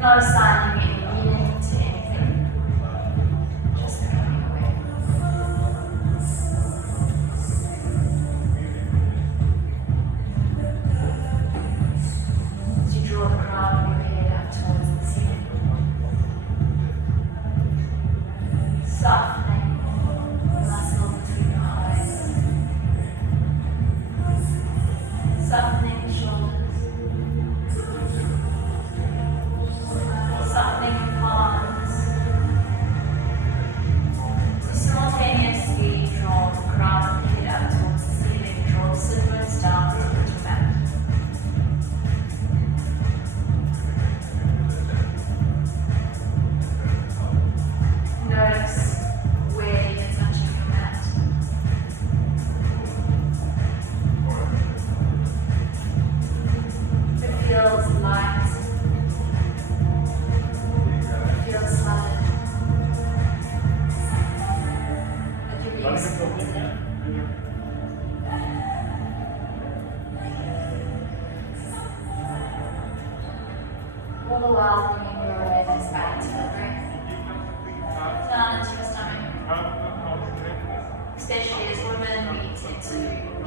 Not assigning any meaning to anything, just becoming aware. As you draw the crown of your head up towards the ceiling, softening the muscle between your eyes, softening the shoulders, softening your palms. Simultaneously draw the crown of the head up towards the ceiling, draw the sinuous down towards your mat. Notice where you're touching your mat. It feels light. It feels solid. Like you're being supported. All the while bringing your awareness back to the breath. Down into your stomach. Especially as women, we tend to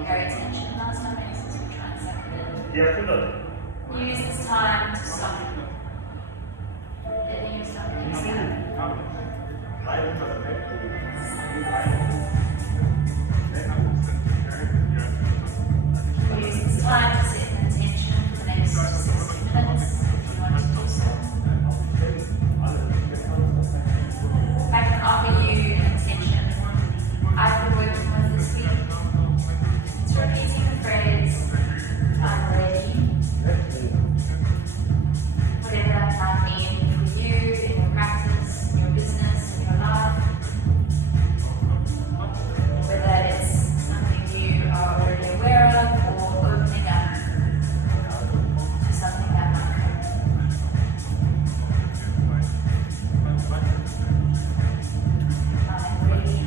carry tension in our stomachs as we try and suck it in. Use this time to soften. Letting your stomach expand. Use this time to set an intention for the next 60 minutes if you want to do so. I can offer you an intention I've been working with this week. It's repeating the phrase, I'm ready. Whatever that might mean for you, in your practice, in your business, in your life. Whether it's something you are already aware of or opening up to something that might come. I'm ready.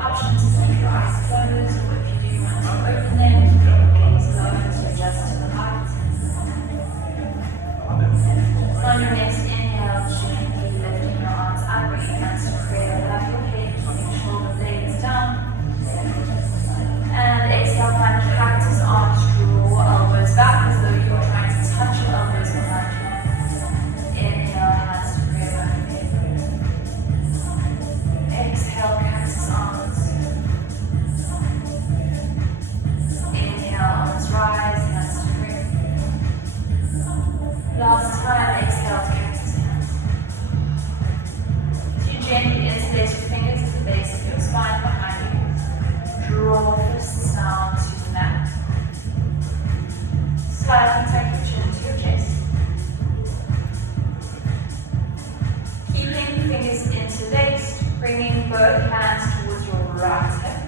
Option to keep your eyes closed, or if you do want to open them, please go to adjust to the light. On your next inhale, gently lifting your arms up, bringing hands to prayer above your head, keeping shoulder blades down. And exhale, find cactus arms, draw elbows back as though you are trying to touch your elbows behind you. Inhale, hands to prayer above your head. Exhale, cactus arms. Inhale, arms rise, hands to prayer. Last time, exhale to cactus hands. As you gently interlace your fingers at the base of your spine behind you, draw fists down to the mat. Slightly tuck your chin to your chest. Keeping fingers interlaced, bringing both hands towards your right hip.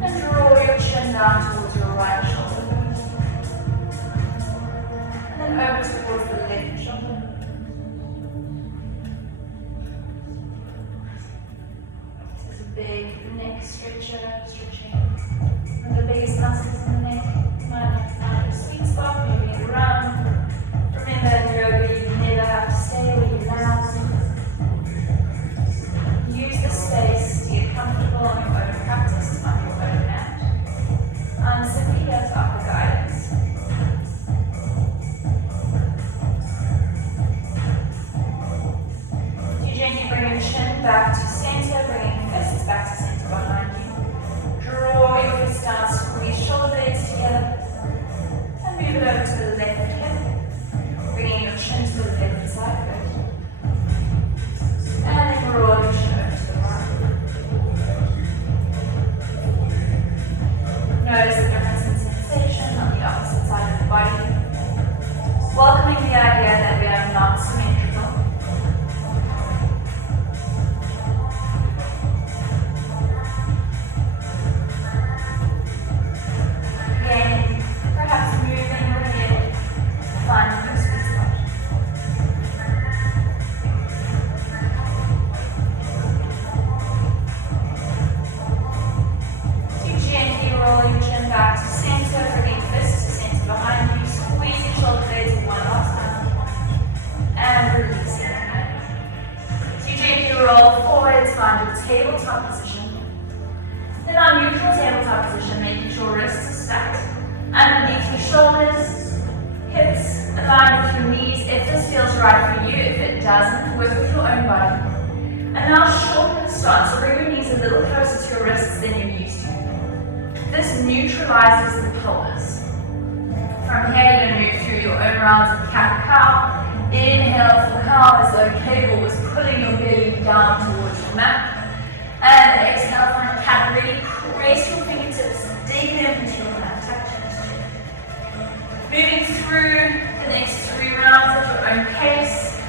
And draw your chin down towards your right shoulder. And then over towards the left shoulder. This is a big neck stretcher, stretching one of the biggest muscles in the neck. You might find a sweet spot, moving it around. Remember in yoga, you never have to stay where you land. Use the space to get comfortable on your own practice, on your own mat. I'm simply here to offer guidance. You gently bring your chin back to center, bringing fists back to center behind you. Draw your fists down, squeeze shoulder blades together, and move it over to the left tabletop position. In our neutral tabletop position, making sure wrists are stacked underneath your shoulders, hips aligned with your knees. If this feels right for you, if it doesn't, work with your own body. And now shorten the stance, so bring your knees a little closer to your wrists than you're used to. This neutralizes the pelvis. From here, you're going to move through your own rounds of cat-cow. Inhale for cow as though cable was pulling your belly down towards your mat. And exhale for a cat. Really press your fingertips, dig them into your mat. Moving through the next 3 rounds at your own pace.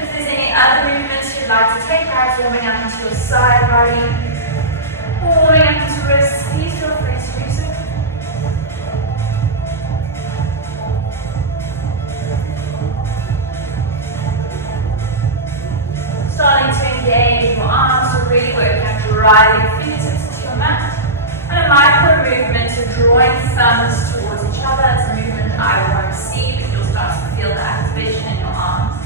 If there's any other movements you'd like to take, perhaps warming up into your side body, warming up into wrists, please feel free to do so. Starting to engage your arms, so really working at driving fingertips into your mat. And a micro movement of drawing thumbs towards each other. It's a movement I won't see, but you'll start to feel the activation in your arms.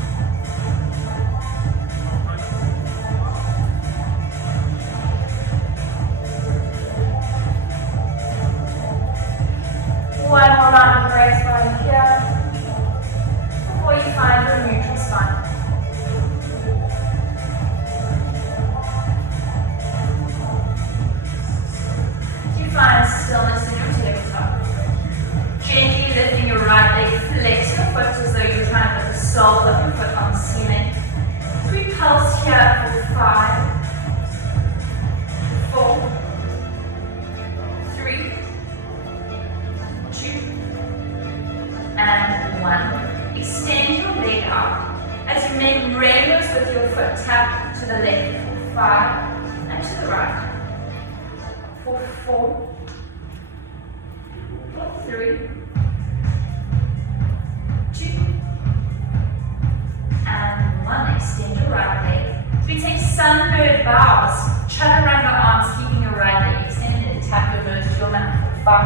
One more round of breath right here before you find your neutral spine. Find stillness in your tabletop. Gently lifting your right leg, flex your foot as though you're trying to put the sole of your foot on the ceiling. 3 pulse here for 5, 4, 3, 2, and 1. Extend your leg out as you make rainbows with your foot. Tap to the left for 5 and to the right. For 4, 3, 2, and 1. Extend your right leg. So we take sunbird bows. Chaturanga arms, keeping your right leg extended, and tap your nose to your mat for 5,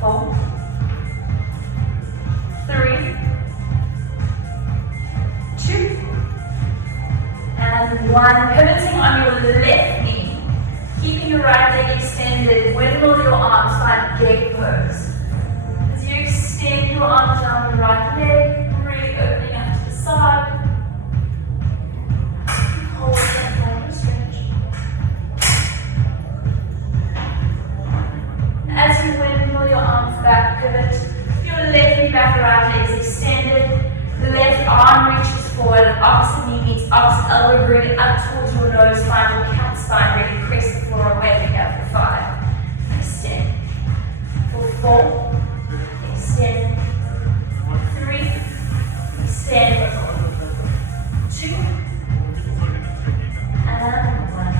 4, 3, 2, and 1. Pivoting on your left knee. Keeping your right leg extended, windmill your arms, find gate pose. As you extend your arms down the right leg, really opening up to the side. Hold that forward stretch. As you windmill your arms back, pivot. Your left knee back, right leg is extended. The left arm reaches forward, opposite knee meets opposite elbow, bring it up towards your nose, find your cat spine, really press the floor away. We have for 5, extend. For 4, extend. 3, extend. 2, and 1.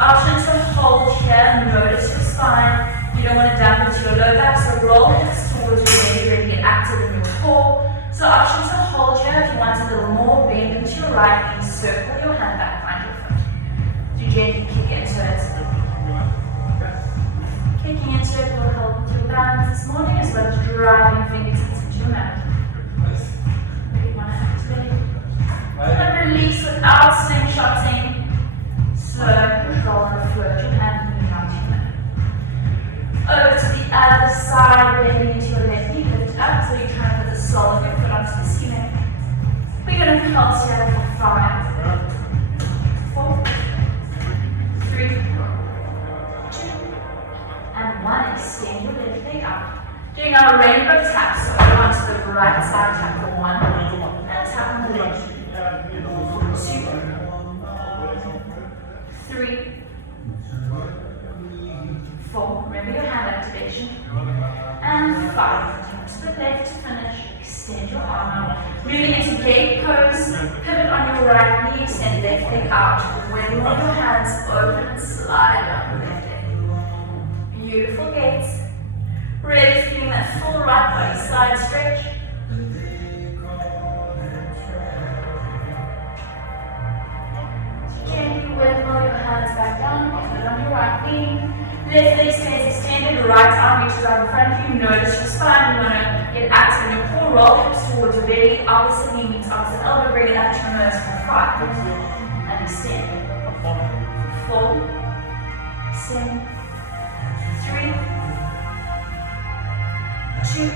Option to hold here, notice your spine. You don't want to dump into your low back, so roll hips towards your belly, really get active in your core. So option to hold here, if you want a little more, bend into your right knee, circle your hand back, find your foot. Do gently kick into it. Kicking into it will help with your balance this morning, as well as driving fingertips into your mat. Really want to activate. And release without slingshotting. Slow control and float your hand moving out to your mat. Over to the other side, bending into your left knee, lift up, so you try and put the sole of your foot onto the ceiling. We're going to pulse here for 5, 4, 3, 2, and 1. Extend your left leg out. Doing our rainbow tap, so onto the right side, tap for 1, and tap on the left. 2, 3, 4, remember your hand activation, and 5, tap to the left to finish, extend your arm out, moving into gate pose, pivot on your right knee, extend left leg out, wiggle your hands open and slide down the left leg. Beautiful gates, really feeling that full right body side stretch. Gently wiggle your hands back down, pivot on your right knee. Left leg stays extended, right arm reaches out in front of you. Notice your spine. You want to get active in your core, roll hips towards your belly. Opposite knee meets opposite elbow, bring it up to your nose for 5. And extend. 4. Extend. 3. 2.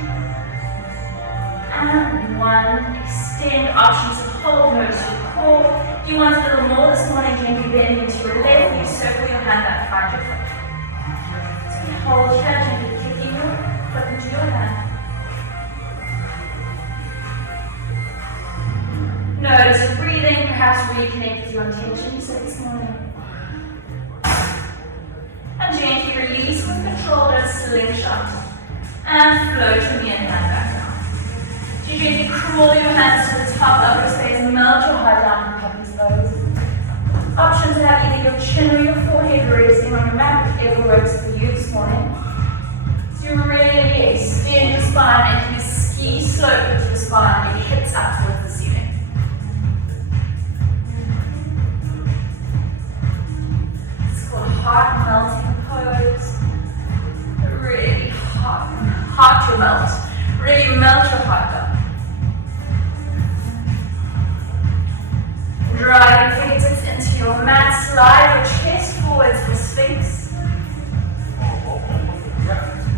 And 1. Extend. Options to hold nose to core. If you want a little more this morning, gently bend into your left knee, circle your hand back, find your foot. So you hold here, gently kicking your foot into your hand. Notice your breathing, perhaps reconnect with your intention you set this morning. And gently release with control that slingshot. And float your knee and hand back down. So you gently crawl your hands to the top upper space, melt your heart down and puppy's pose. Option to have either your chin or your forehead resting on your mat, whichever works for you this morning. So you really extend your spine and you ski slope with your spine, your hips up towards the ceiling. Heart melting pose. Really heart to melt. Really melt your heart down. Drive your fingertips into your mat. Slide your chest forwards for Sphinx.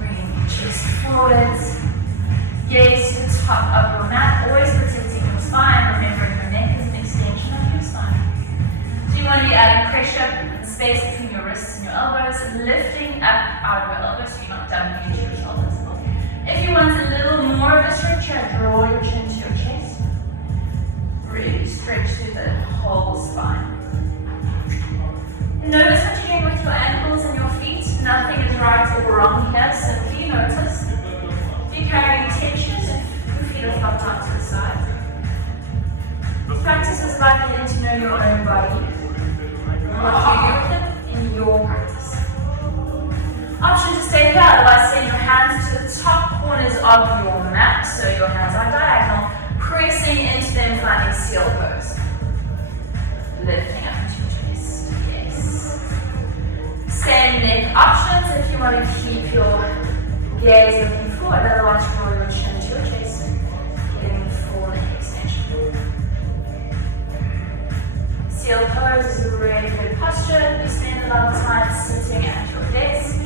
Bring your chest forwards. Gaze to the top of your mat. Always protecting your spine. Remembering your neck is an extension of your spine. So you want to be adding pressure. Space between your wrists and your elbows, lifting up out of your elbows so you're not dumping into your shoulders. If you want a little more of a stretch, draw your chin to your chest. Really stretch through the whole spine. Notice what you're doing with your ankles and your feet. Nothing is right or wrong here, simply notice. If you're carrying tensions, if your feet are flopped out to the side. This practice is about getting to know your own body. What you do with it in your practice. Option to stay here, otherwise send your hands to the top corners of your mat, so your hands are diagonal, pressing into them, finding seal pose. Lifting up to your chest, yes. Same neck options if you want to keep your gaze looking forward, otherwise draw your chin to your chest, getting the full neck extension. Seal pose is a really good posture. You spend a lot of time sitting at your desk,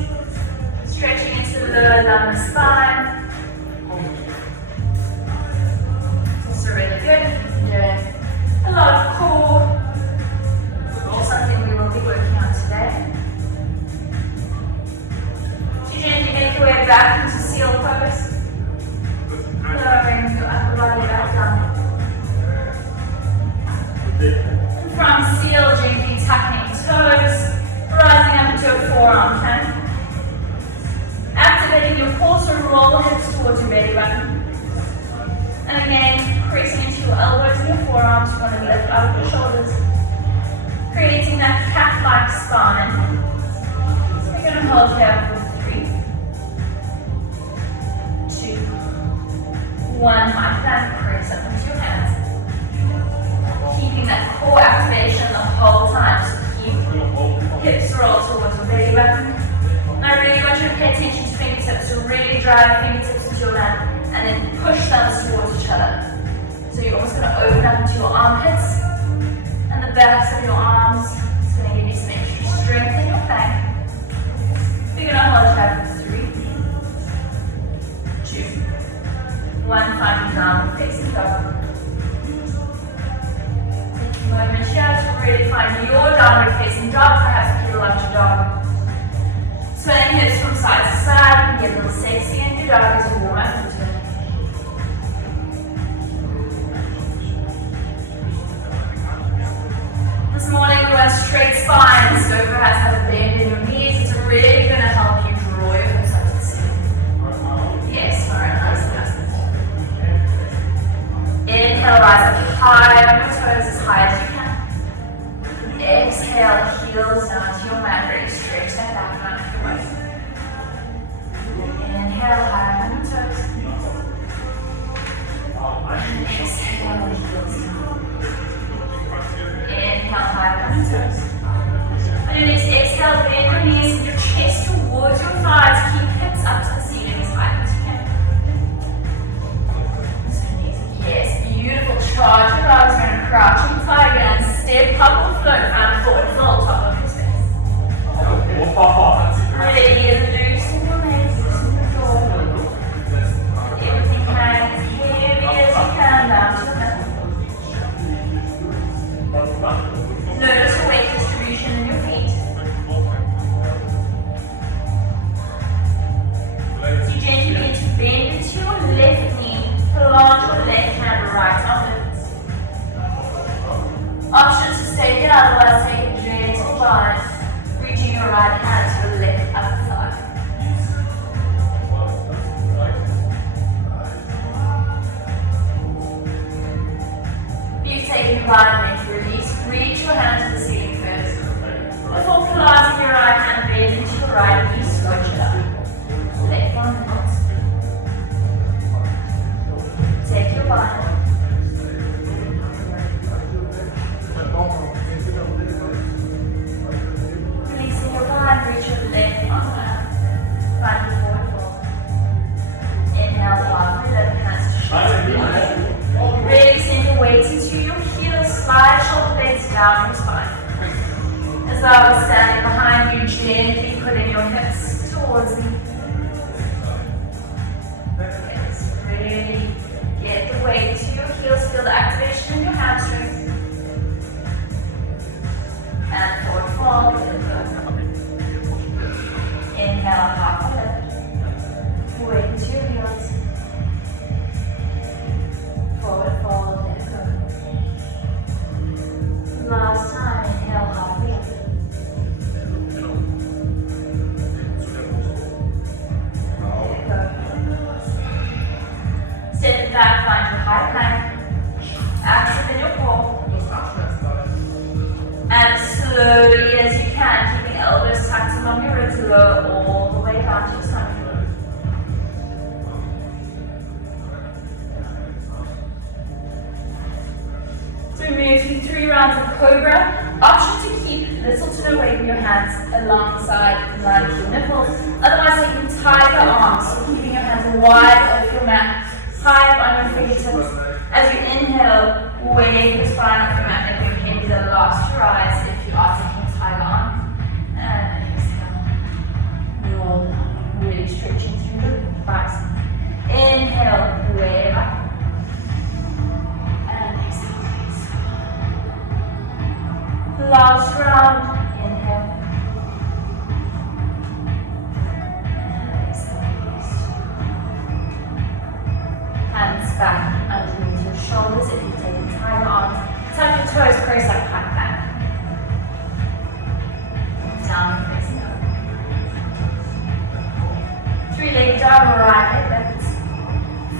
stretching into the lower down the spine. It's also really good if you're doing a lot of core, something we will be working on today. So you gently make your way back into seal pose, lowering your upper body back down. From seal, gently tucking toes, rising up into a forearm plank. Activating your core, so roll hips towards your belly button. And again, pressing into your elbows and your forearms. You want to lift out your shoulders. Creating that cat-like spine. So we're going to hold here for 3, 2, 1. High plank, press up into your hands. Keeping that core activation the whole time. So keep hips roll towards your belly button. And I really want you to pay attention to fingertips. So really drive fingertips into your mat and then push thumbs towards each other. So you're almost going to open up into your armpits and the backs of your arms. It's going to give you some extra strength in your plank. We're going to hold that for 3, 2, 1. Finding down facing dog. Moment here to really find your downward facing dog, perhaps peel out your dog. Swelling hips from side to side, get a little sexy in your dog as you warm up into it. This morning we want straight spine, so perhaps have a bend in your knees. It's really going to help you draw your hips up to the ceiling. Yes, alright, nice. Inhale, rise up high on your toes as high as you can. Exhale, heels down to your mat, ready to stretch that back down to your waist. Inhale, high on your toes. Exhale, heels down. Inhale, high on your toes. On your next exhale, bend your knees and your chest towards your thighs. Keep hips up to the ceiling as high as you can. Yes, beautiful. Charge your Option to stay here, otherwise take a gentle bind, reaching your right hand to the left upper thigh. If you've taken Pilates, release, reach your hand to the ceiling first. Before Pilates your right hand, bend into your right knee, switch it up. Left one out. Take your bind. Releasing your bind, reach your left arm out. Find your forward fold. Inhale, halfway, left hands to shoulder. Really send your weight into your heels, slide shoulder blades down your spine. As I was standing behind you, gently putting your hips towards me. Okay, so really get the weight to your heels, feel the activation in your hamstrings. And forward fold, let it go. Inhale, halfway lift. Weight into your heels. Forward fold, let it go. Last time, inhale, halfway lift. Step it back, find your high plank. Active in your core. And slowly as you can, keeping elbows tucked along your ribs, lower all the way down to your stomach. So we move through 3 rounds of Cobra. Option to keep little to no weight in your hands alongside in line with your nipples. Otherwise, you can tiger arms, so keeping your hands wide off your mat, high up on your fingertips. As you inhale, wave the spine off your mat, and you can either last your eyes if you are taking tiger arm. And exhale, roll down, really stretching through the thighs. Inhale, wave up. And exhale, release. Last round, inhale. And exhale, release. Hands back underneath your shoulders if you've taken tiger arms. Tuck your toes, press up, high back. Down facing up. 3-leg dog, right hip lifts.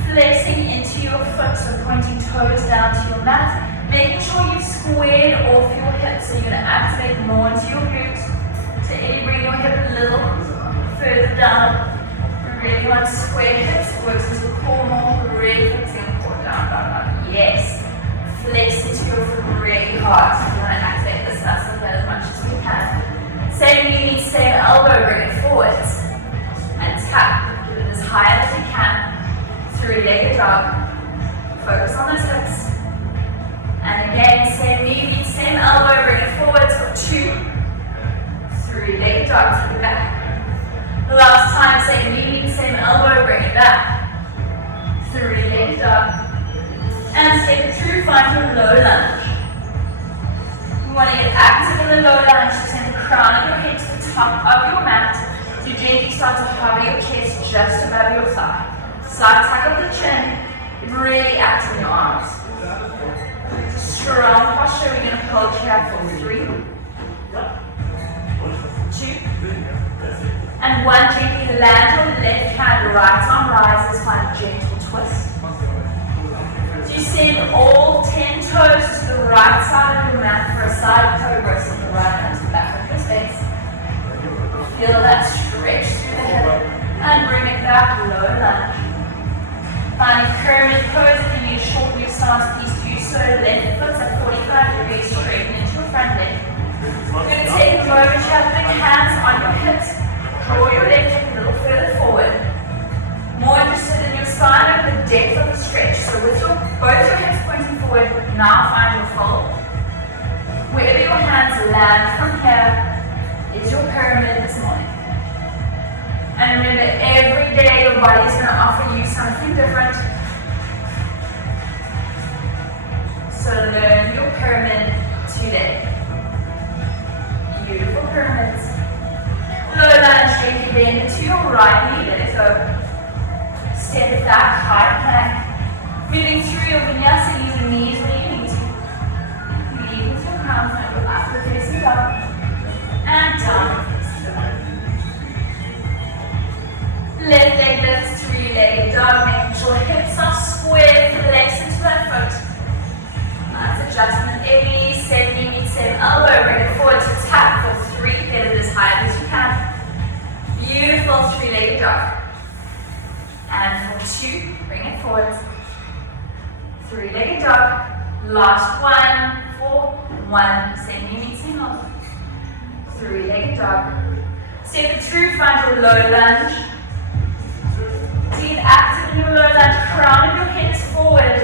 Flexing into your foot, so pointing toes down to your mat. Making sure you've squared off your hips, so you're going to activate more into your glutes. So Elly, bring your hip a little further down. You really want to square hips, works into the core more, really flexing the core down, down, down. Yes. Flex into your foot really hard. So we want to activate this muscle as much as we can. Same knee, same elbow, bring it forwards. And tap. Get it as high as you can. 3-legged dog. Focus on those hips. And again, same knee, same elbow, bring it forwards for 2. 3-legged dog, take it back. The last time, same knee, same elbow, bring it back. 3-legged dog. And step it through, find your low lunge. You want to get active in the low lunge, so send the crown of your head to the top of your mat. So you gently start to hover your chest just above your thigh. Side tuck of the chin, really active in your arms. Strong posture, we're going to hold here for 3, 2, and 1. Gently land on the left hand, right arm rises, find a gentle twist. So you send all 10 toes to the right side of your mat for a side cobra, so the right hand to the back of your space. Feel that stretch through the hip, and bring it back, low lunge. Finding pyramid pose, if you need to shorten your stance, please do so. Left foot at 45 degrees, straighten into your front leg. You're going to take a moment, have big hands on your hips. Draw your left hip a little further forward. More interested in your spine and the depth of the stretch. So with both your hips pointing forward, now find your fold. Wherever your hands land from here is your pyramid this morning. And remember, every day your body is going to offer you something different. So learn your pyramid today. Beautiful pyramids. Low lunge, gently bend into your right knee, let it go. Step it back, high plank. Moving through your vinyasa, using knees where you need to. Lead with your dog. And down. Left leg lifts, three-legged dog, making sure hips are square for the legs into that foot. Nice adjustment. Every 70 meets same elbow, bring it forward to tap for three, get it as high as you can. Beautiful three-legged dog. And for two, bring it forward. Three-legged dog. Last one for 170 meets same elbow. Three-legged dog. Step it through, find your low lunge. Get active in your low lunge, crown your hips forward.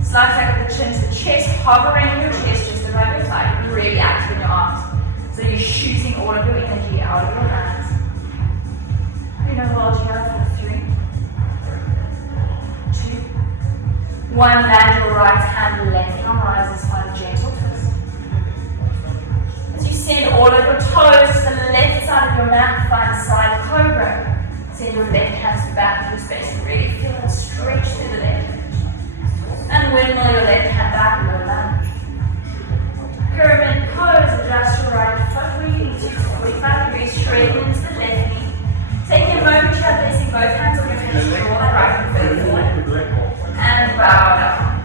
Slide back with the chin to the chest, hovering in your chest just above your thigh. You're really active in your arms. So you're shooting all of your energy out of your hands. We're going to hold here for 3, 2, 1. Land your right hand, left arm rises, find a gentle twist. As you send all of your toes to the left side of your mat, find a side cobra. Send your left hands back to the space and really feel it stretch through the left. And windmill your left hand back, low lunge. Pyramid pose, adjust your right foot where you need to, 45 degrees, straighten into the left knee. Take a moment here, placing both hands on your hips, draw the right foot forward. And bow down.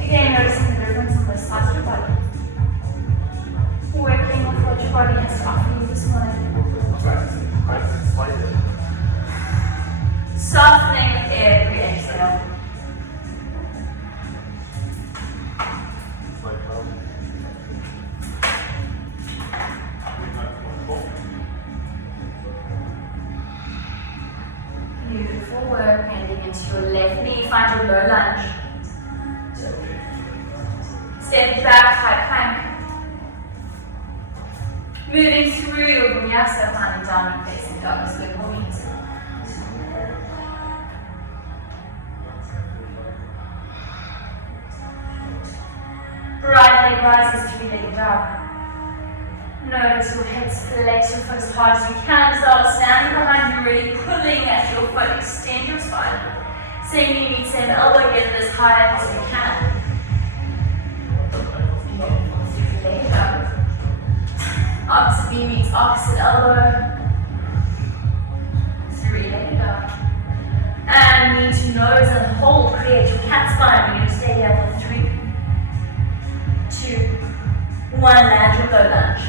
Again, noticing the difference on both sides of your body. Working with what your body has to offer you this morning. Softening every exhale. Beautiful work, bending into your left knee, find your low lunge. Step back, high plank. Moving through your vinyasa, finding downward facing dog, so good movement. Right leg rises, three-legged dog. Notice your hips flex your foot as hard as you can. Start standing behind you, really pulling at your foot. Extend your spine. Same knee meets same elbow, get it as high as you can. Three-legged dog. Opposite knee meets opposite elbow. Three-legged dog. And knee to nose and hold. Create your cat spine. We're going to stay here for 3, 2, 1. Land your low lunge.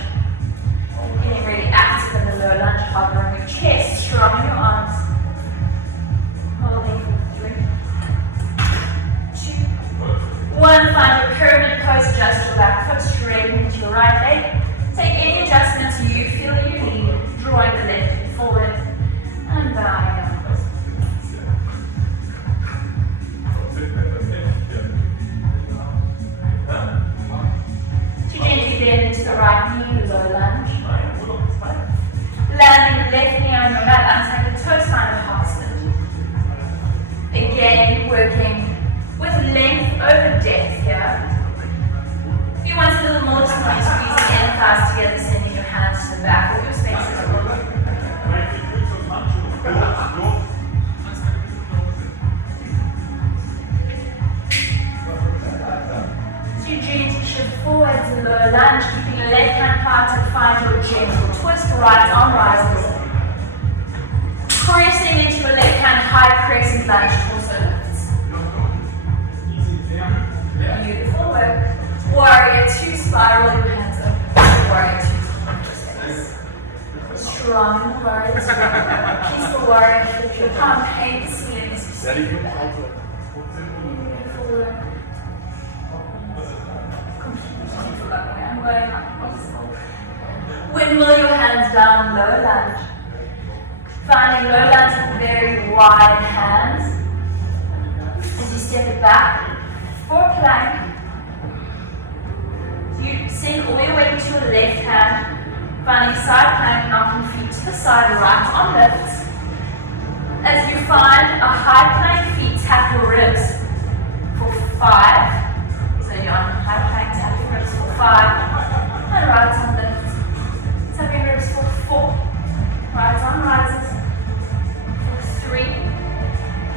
Getting really active in the low lunge, hovering your chest, strong in your arms. Holding for 3, 2, 1. Find your pyramid pose, adjust your back foot, straighten into your right leg. Take any adjustments you feel you need, drawing the left foot forward and bowing down. Gently bend into the right knee, low lunge. Landing the left knee on your mat, untuck the toes, find a half split. Again, working with length over depth here. If you want a little more time, squeeze the end thighs together, sending your hands to the back of your spaces. You gently shift forward to low lunge, keeping the left hand planted, find your gentle twist, right arm rises. Pressing into your left hand, high crescent lunge, torso lifts. Beautiful work. Warrior 2, spiral your hands up. Warrior 2. Strong in the warrior 2. Peaceful warrior, flip your palm, paint the ceilings. Beautiful work. Windmill your hands down, low lunge. Finding low lunge with very wide hands. As you step it back for a plank. You send all your weight to your left hand. Finding side plank, knocking feet to the side, right arm lifts. As you find a high plank, feet tap your ribs for 5. So you're on high plank, tap your ribs for 5. And right arm lifts. Tap your ribs for 4. Right arm rises. For 3.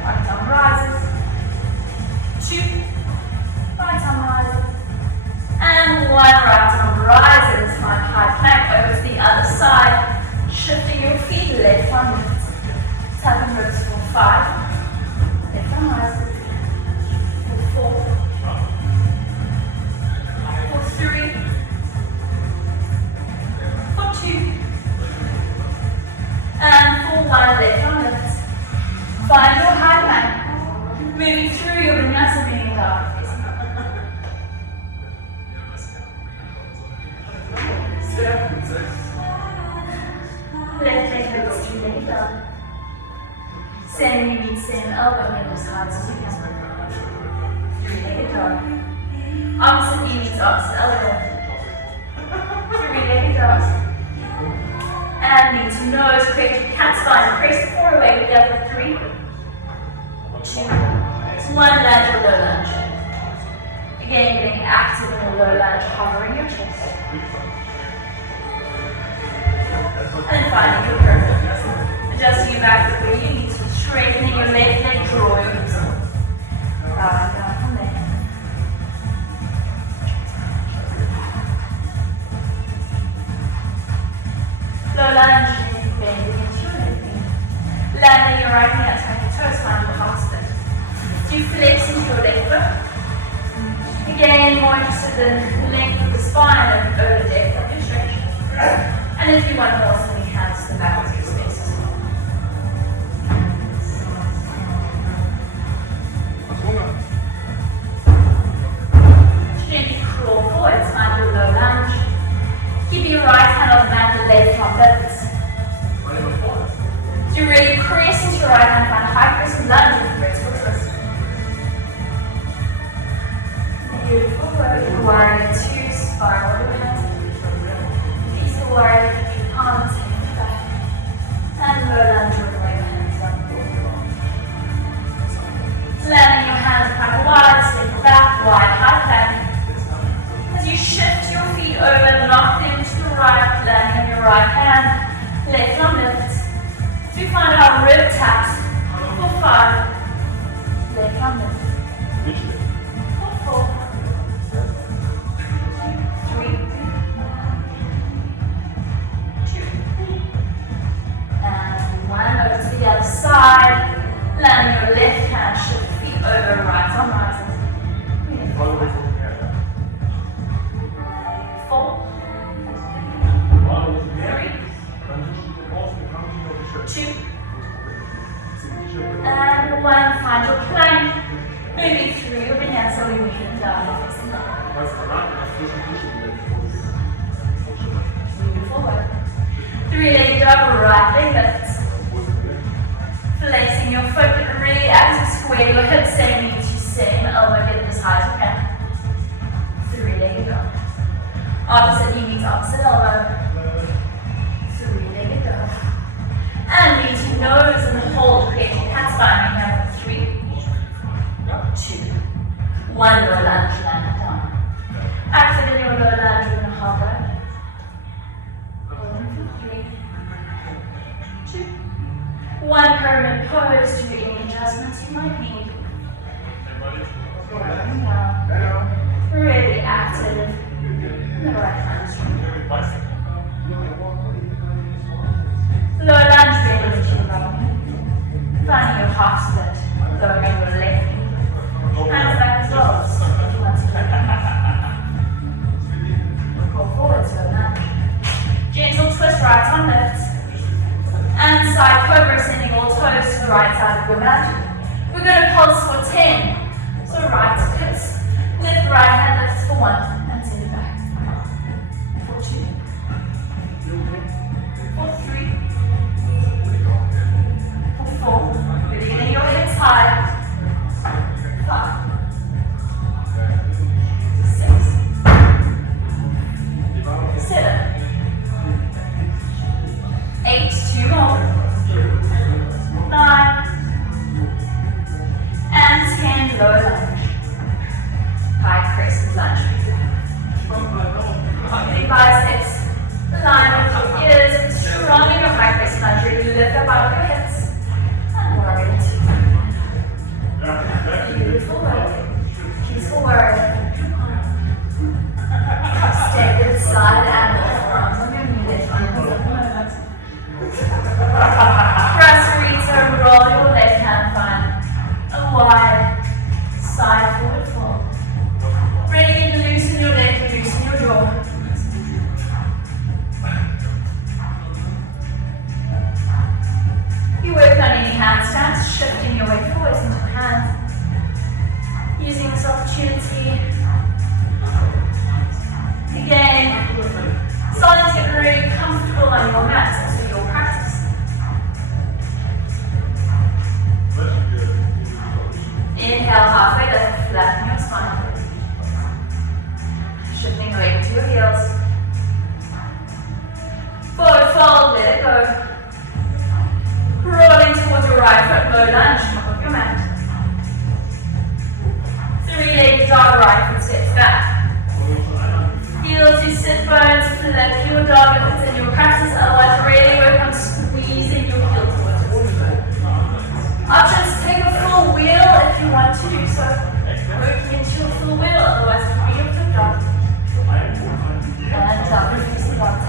Right arm rises. 2. Right arm rises. And 1. Right arm rises. Left leg goes 3-legged dog. Same knee, same elbow, and as hard as you can. 3-legged dog. Opposite knee meets opposite elbow. 3-legged dog. And knee to nose, create your cat spine. Press the floor away with level 3, 2, 1, lunge or low lunge. Again, getting active in the low lunge, hovering your chest. And finding your perfect. Adjusting your back to where you need to, straightening your left leg, draw your hips up. Down from there. Low lunge, bending into your left knee. Landing your right knee outside your toes, find the half split. Do you flex into your left foot? Again, more interested in the length of the spine and over depth of your stretch. And if you want more, sending hands to the back of your space as well. Gently crawl forward, find your low lunge. Keep your right hand on the mat, the left arm lifts. So you really press into your right hand, find a high press and lunge with graceful twist. Beautiful work. Warrior 2, spiral overhead. Piece of warrior, keep your palms in the back. And low lunge with the right hands up. Landing your hands back wide, step back, wide, high plank. As you shift your feet over, knock them to the right, landing on your right hand, left arm lifts. So we find our rib taps for 5, left arm lift. For 4. 3, 2, and 1. Over to the other side. Landing your left hand, shift feet over, right arm rising. 4, 3, 2, and 1. Find your plank. Moving through your vinyasa, we move down. Move forward. 3-legged dog, right leg lifts. Flexing your foot, but really active, square your hips, same knee to same elbow, get as high as you can. 3-legged dog. Opposite knee meets opposite elbow. 3-legged dog. And knee to nose and hold, creating cat spine. We have 3, 2, 1, low lunge, land it down. Active in your low lunge, we're going to hover. 3, 2, 1, permanent pose. Do any adjustments you might need. Working down. Really active in the right hamstring. Low lunge, bend into your right knee. Finding your half split, lowering your left knee. Hands back as well, if you want to keep it. Roll forward, slow lunge. Gentle twist, right arm lifts. And side cobra, sending all toes to the right side of your mat. We're going to pulse for 10. So right hips, lift right hand lifts for 1, and send it back. For 2. For 3. For 4. Really getting your hips high. 5, 6, 7, 8, 2 more, 9, and 10, low lunge, high crescent lunge. starting to get really comfortable on your mat, so your practice. Inhale, halfway lift, flatten your spine. Shifting away to your heels. Forward fold, let it go. Rolling towards your right foot, low lunge, top of your mat. Three-legged dog, right foot steps back. Heel to sit bones, flip your dog if it's in your practice, otherwise really work on squeezing your heel towards it. Options, take a full wheel if you want to do so. Working into a full wheel, otherwise free your foot dog. And up, release the bottom.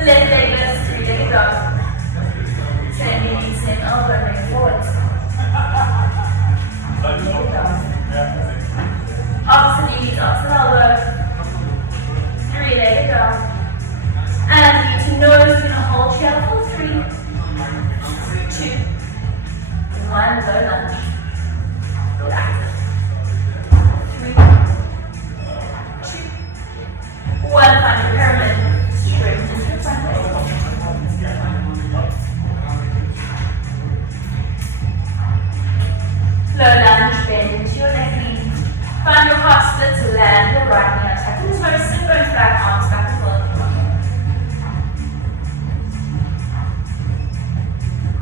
Left leg lifts, three-legged dog. Send your knees in, elbow leg forwards. Opposite knees, opposite elbow. Three-legged dog. And you to nose, you're going to hold here for 3, 2, 1, low lunge. Back. 3, 2, 1, find your pyramid. Straight into your front leg. Low lunge, bend into your left knee. Find your half split to land your right knee. Tuck your toes, sit bones back, arms back as well.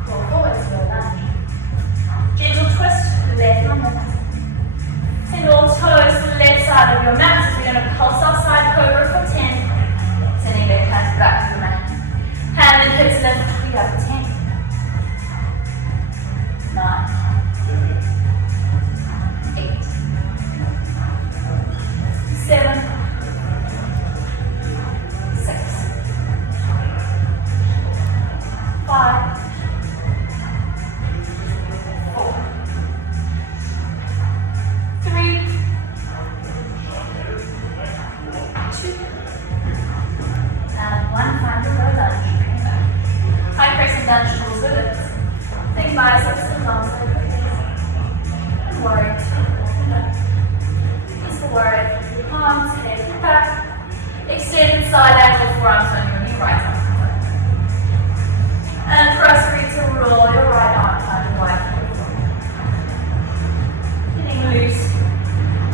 Roll forward, low lunge. Gentle twist, left on left. Send all toes to the left side of your mat. So we're going to pulse outside, cobra for 10. Sending left hands back to the mat. Hand and hips lift, we have 10. 9. 8, 7, 6, 5, 4, 3, 2, and 1. Find your low lunge. High press and lunge towards the lips. Think biceps and lungs like this. And worry. Peaceful worry. Arms, head back. Extended side angle forearms on your knee, right arm. And press free to roll your right arm down the wide foot. Getting loose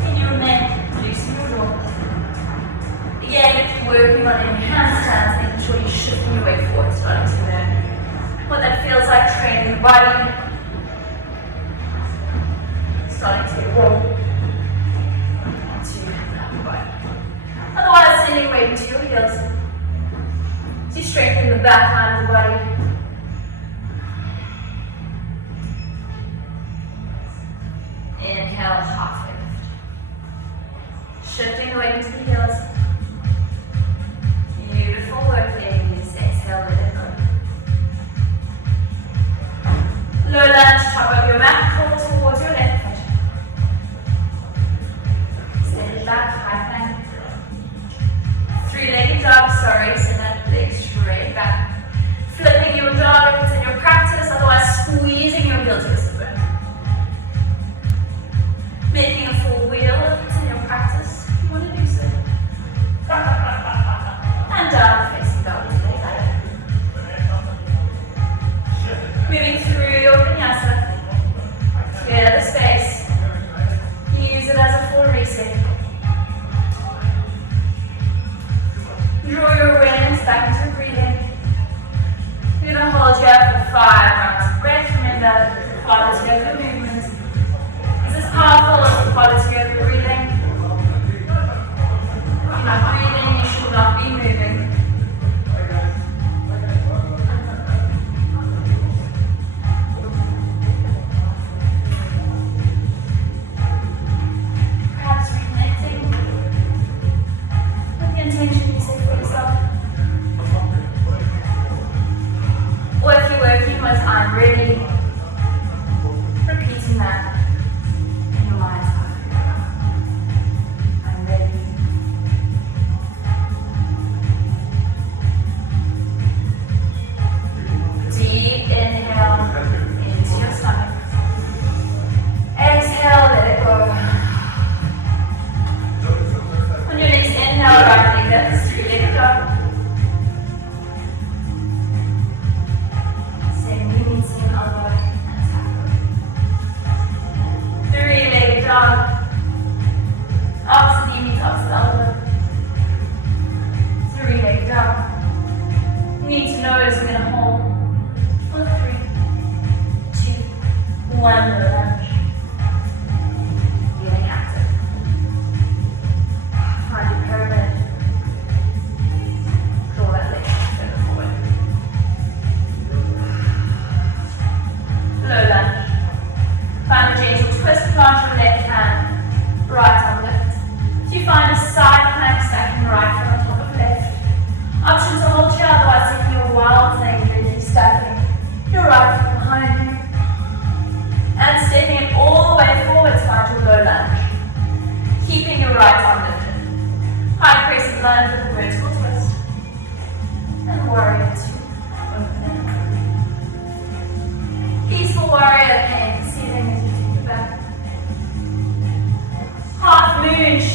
in your neck, loose in your jaw. Again, if you're working on any handstands, making sure you're shifting your weight forward, starting to learn what that feels like, training the body. Starting to roll onto the body. Otherwise, sending weight into your heels. So you strengthen the back line of the body. Inhale, half lift. Shifting the weight into the heels. Beautiful work, ladies. Exhale, let it go. Low lunge, top of your mat, pull towards your left foot. Send it back, high plank. Three-legged dog, send that leg straight back. Flipping your dog if it's in your practice, otherwise squeezing your heel to the sit bone. Making a full wheel if it's in your practice, if you want to do so. And down, facing dog today. Moving through your vinyasa.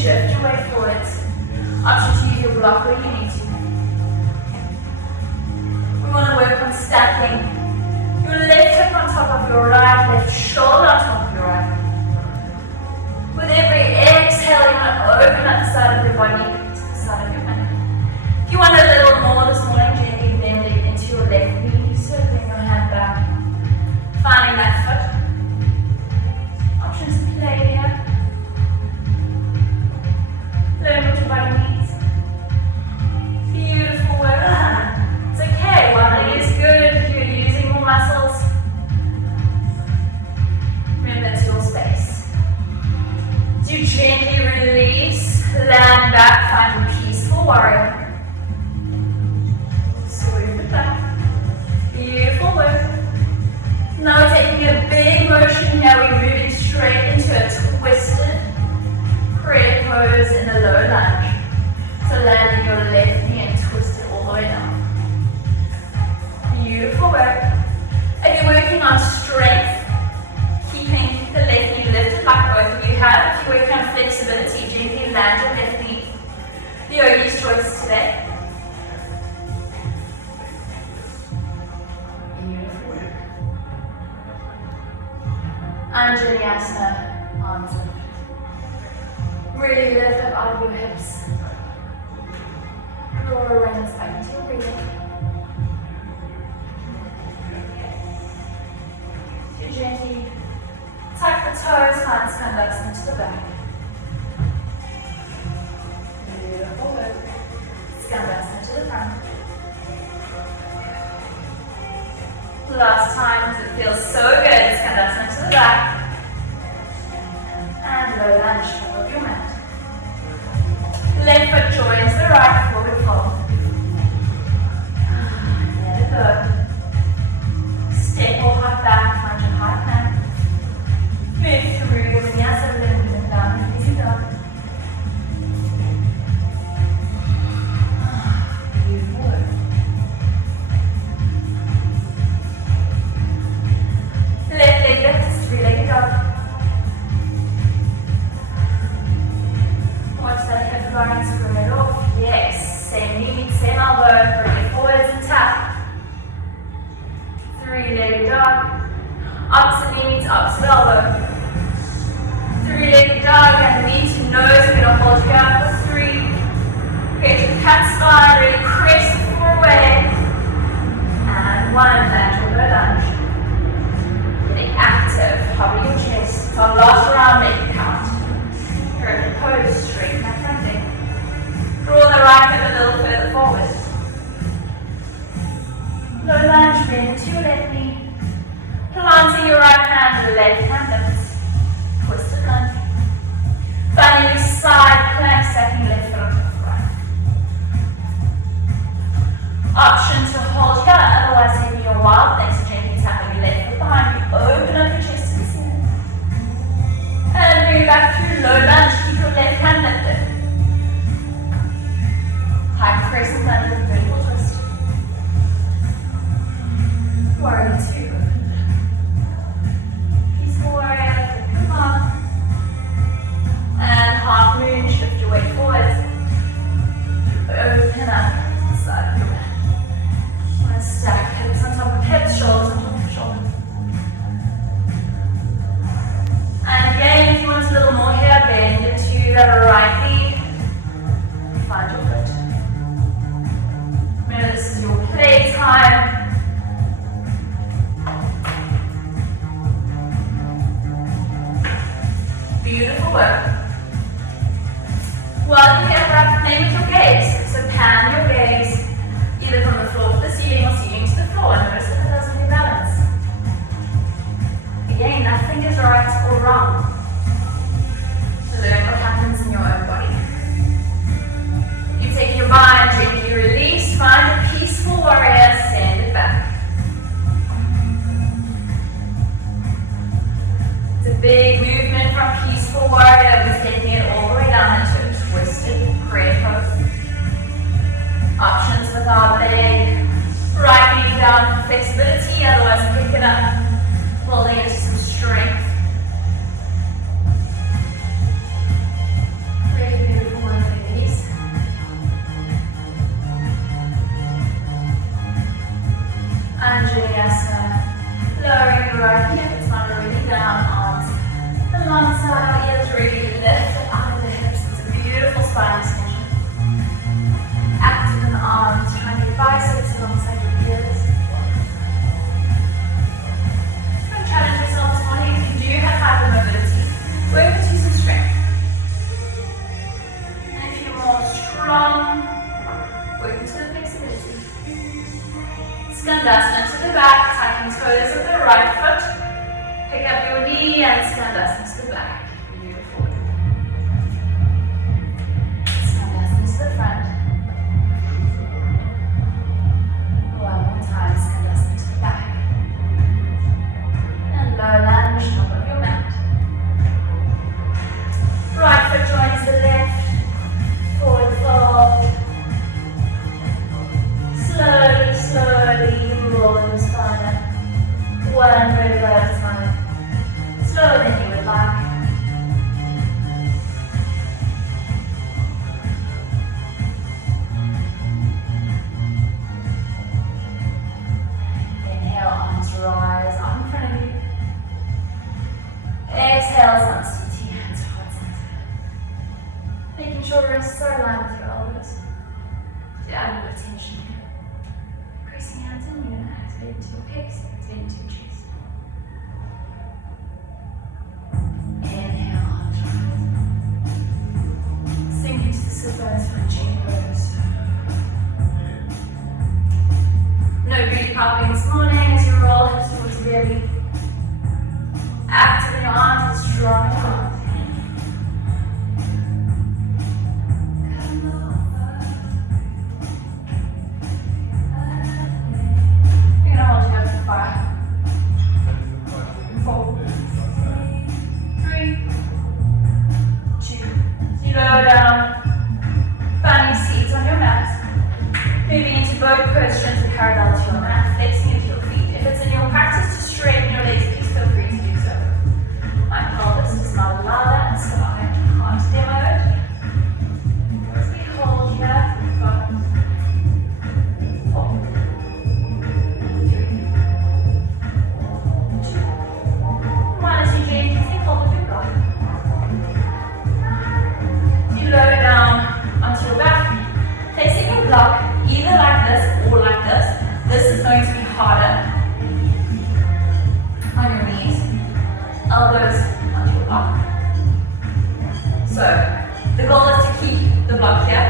shift your weight forwards. Option to use your block where you need to. We want to work on stacking your left hip on top of your right, left shoulder on top of your right. With every exhale, you want to open up the side of your body to the side of your back. If you want a little more this morning, gently bending into your left knee, circling your hand back, finding that foot. Options to play here. Learn what your body needs. Beautiful work. It's okay, one leg is good if you're using more muscles. Remember, it's your space. As you gently release, land back, find a peaceful warrior. Swoop it back. Beautiful work. Now we're taking a big motion here, we're moving straight into a twisted prayer pose in the low lunge. So landing your left knee and twist it all the way down. Beautiful work. If you're working on strength, keeping the left knee lifted like both of you have. If you're working on flexibility, gently land your left knee. The yogi's choice today. Beautiful work. Anjali-asana, arms up. Really lift up out of your hips. Draw awareness back into your breathing. So gently tuck the toes, find skandasana to the back. Beautiful work. Skandasana to the front. Last time, because it feels so good. Skandasana to the back. And low lunge, top of your mat. Left foot joins the right, forward fold. Let it go. Step or hop back, find your high plank. Move through your vinyasa rhythm and down the easy dog. Beautiful work. Left leg lifts, three-legged dog. Watch that hip line, screw it off. Yes, same knee, same elbow, bring it forwards and tap. Three-legged dog. Opposite knee meets opposite elbow. Three-legged dog, and knee to nose. We're going to hold here for three. Create your cat spine, really crest the floor away. And one, land your low lunge. Getting active, hover your chest. So last round, make it count. You're in the pose, straighten that front leg. Draw the right hip a little further forward. Low lunge, bend into your left knee. Planting your right hand, left hand lifts. Twisted lunge. Finally, side plank, stacking left foot on top of right. Option to hold here, otherwise taking your wild legs, so gently tapping your left foot behind you. Open up your chest to the ceiling. And bring it back through low lunge, keep your left hand lifted. High crescent lunge with vertical twist. Warrior two. Peaceful warrior, come on. And half moon, shift your weight forwards. Open up the side of your mat. Want to stack hips on top of hips, shoulders on top of shoulders. And again, if you want a little more here, bend into the right knee. Find your foot. Remember, this is your play time. Beautiful work. While you get back, play with your gaze. So pan your gaze either from the floor to the ceiling or ceiling to the floor. Notice that it doesn't rebalance. Again, nothing is right or wrong. So learn what happens in your own body. You take your bind, gently release, find a peaceful warrior, send it back. It's a big movement from peaceful warrior. We're taking it all the way down into a twisted prayer pose. Options with our leg, right knee down for flexibility, otherwise pick it up, holding it to some strength. biceps alongside your ears. Don't challenge yourself this morning. If you do have hypermobility, work to some strength. And if you're more strong, work into the flexibility. Skandasana to the back, tucking toes of the right foot. Pick up your knee and skandasana to the back. Beautiful. Skandasana to the front. One more time, skandasana to the back. And low lunge, top of your mat. Right foot joins the left. Forward fold. Slowly, slowly roll your spine up. One vertebra at a time. Slower than you would like. Inhale, arms rise on in front of you. Exhale, thumbs to T, hands to heart center. Making sure wrists are aligned with your elbows. To add a bit of tension here. Pressing hands in, you're going to activate into your kicks, activate into your chest. Inhale, arms rise. Sink into the sit bones for Gikopoulos. No booty popping this morning as you roll hips towards the belly. Active in your arms and strong in your arms. You're going to hold it up for 5, 4, 3, 2. So you lower down, finding seats on your mat. Moving into boat position to parallel to your mat, flexing into your feet. If it's in your practice to straighten your legs, please feel free to do so. My pelvis does not allow that, so I can't demo it. So we hold here for 5, 4, 3, 2, 1. As you gently take hold of your block. You lower down onto your back, placing your block either like this or like this. This is going to be harder on your knees. Elbows onto your block. So the goal is to keep the block here.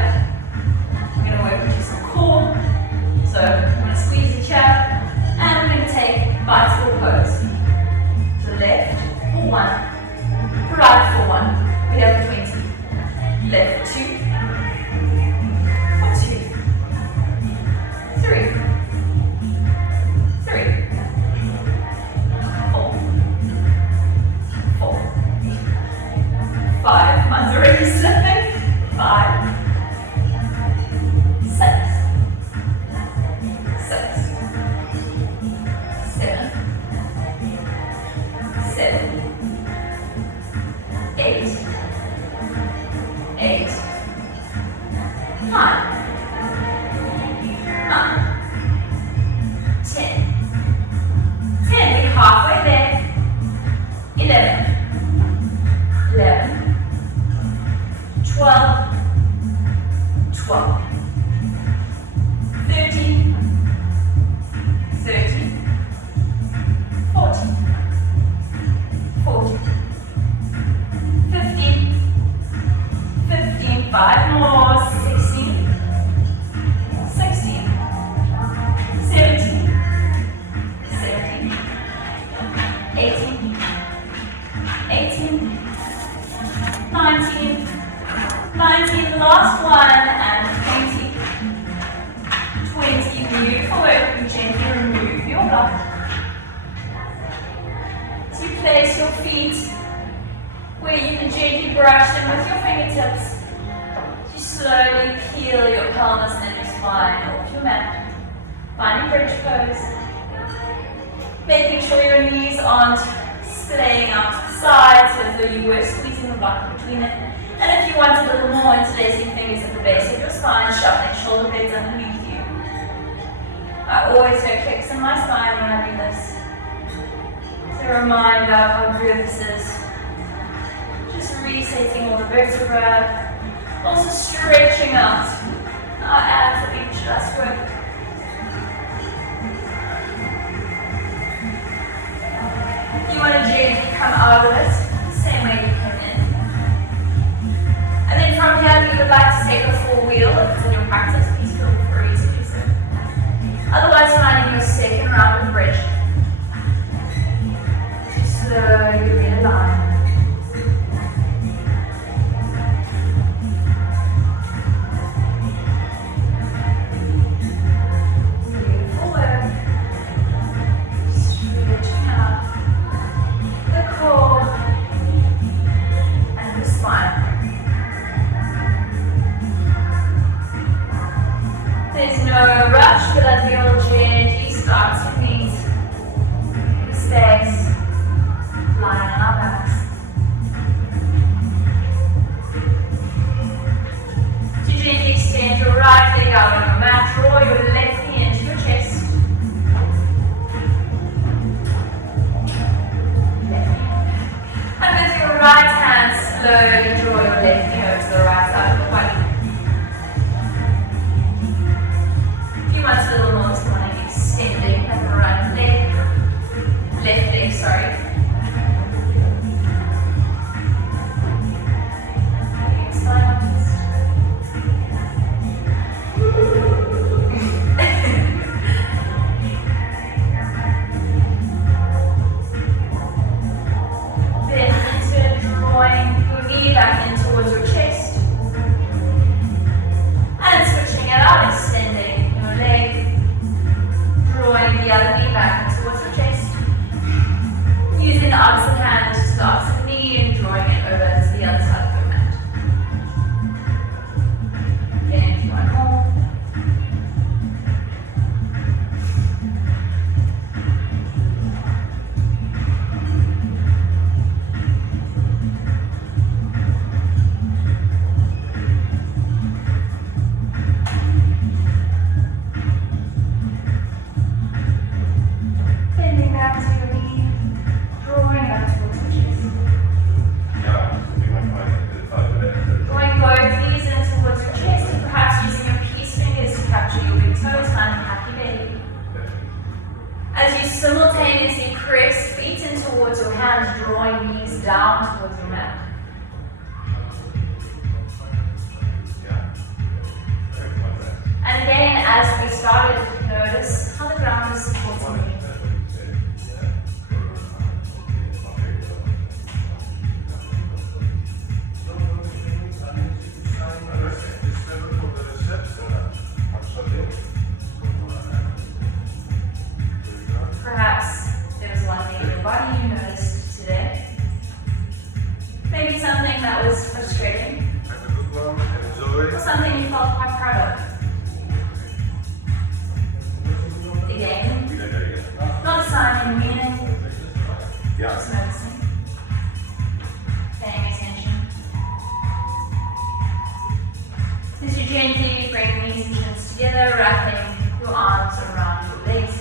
We're going to work with some core. So I'm going to squeeze each here, and we're going to take bicycle pose. To the left for 1, right for 1. We have 20. Left for 2. For 2. 3. 3. 4. 4. 5. Mine's already slipping. 5. 6. 6. 7. 7. 8. 8. 9. 9. 10. 10. We're halfway there. 11. 11. 12. 12. 13. 13. 14. 14. 15. 15. 5 more. 16. 16. 17. 17. 18. 18. 19. 19. The last one. And 20. 20. Beautiful work. You gently remove your block. So you place your feet where you can gently brush them with your fingertips. You slowly peel your pelvis and your spine off your mat. Finding bridge pose. Making sure your knees aren't splaying out to the sides as though you were squeezing the block between it. And if you want a little more, interlacing fingers at the base of your spine, shuffling shoulder blades underneath you. I always hear kicks in my spine when I do this. It's a reminder of how good this is. Just resetting all the vertebrae. Also stretching out our abs that we just worked. want to gently come out of it, same way you came in. And then from here, if you would like to take a full wheel, if it's in your practice, please feel free to do so. Otherwise, finding your second round of bridge. Slowly realign. Beautiful work. Stretching out the core and the spine. There's no rush, but as we all gently start to meet the space, lying on our backs. To gently extend your right leg out on your mat, draw your left knee into your chest. And with your right hand, slowly draw your left knee over to the right side of the body. Much a little more this morning, extending at the right leg, left leg, sorry. Spinal twist. Then into drawing your knee back in towards your chest. And switching it out, extending leg, drawing the other knee back towards the chest. Using the opposite hand to the opposite knee and drawing it over to the other side of your mat. Again, if you want more. Simultaneously press feet in towards your hands, drawing knees down towards your mat. And again, as we started, notice how the ground is supporting me. Perhaps there was one thing in your body you noticed today. Maybe something that was frustrating. Or something you felt quite proud of. Again, not assigning meaning, just noticing. Paying attention. As you gently bring knees and shins together, wrapping your arms around your legs.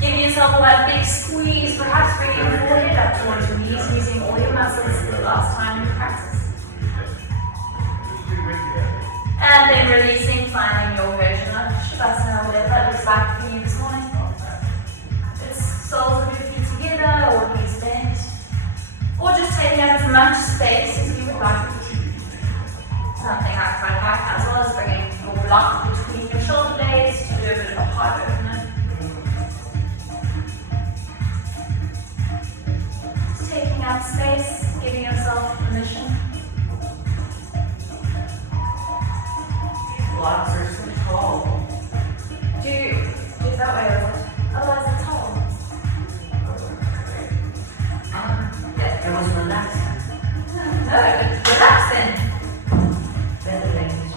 Giving yourself a big squeeze, perhaps bringing your forehead up towards your knees, using all your muscles for the last time you practice. And then releasing, finding your version of Shavasana, whatever that looks like for you this morning. It's soles of your feet together, or knees bent, or just taking up as much space as you would like. Something I quite like, as well as bringing your block between your shoulder blades to do a bit of a heart opener. Taking up space, giving yourself permission. Blocks are so tall. Do it that way, otherwise it's tall. Yes, it was relaxing. No, relax then. Better language.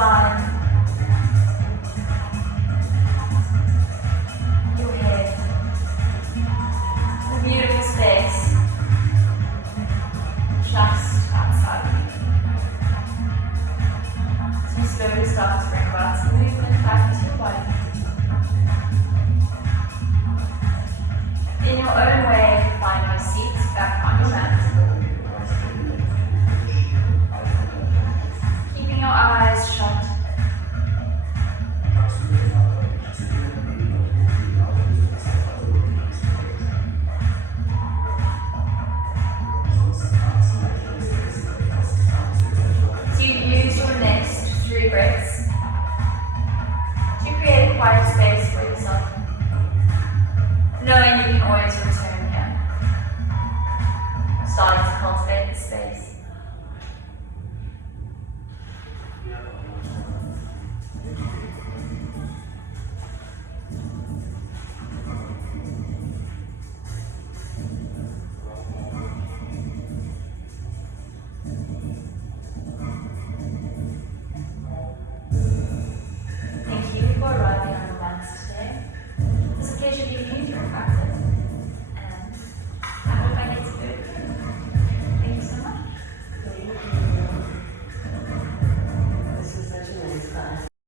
spine, your head, the beautiful space just outside of you. So you slowly start to bring about some movement back into your body. In your own way, find your seat.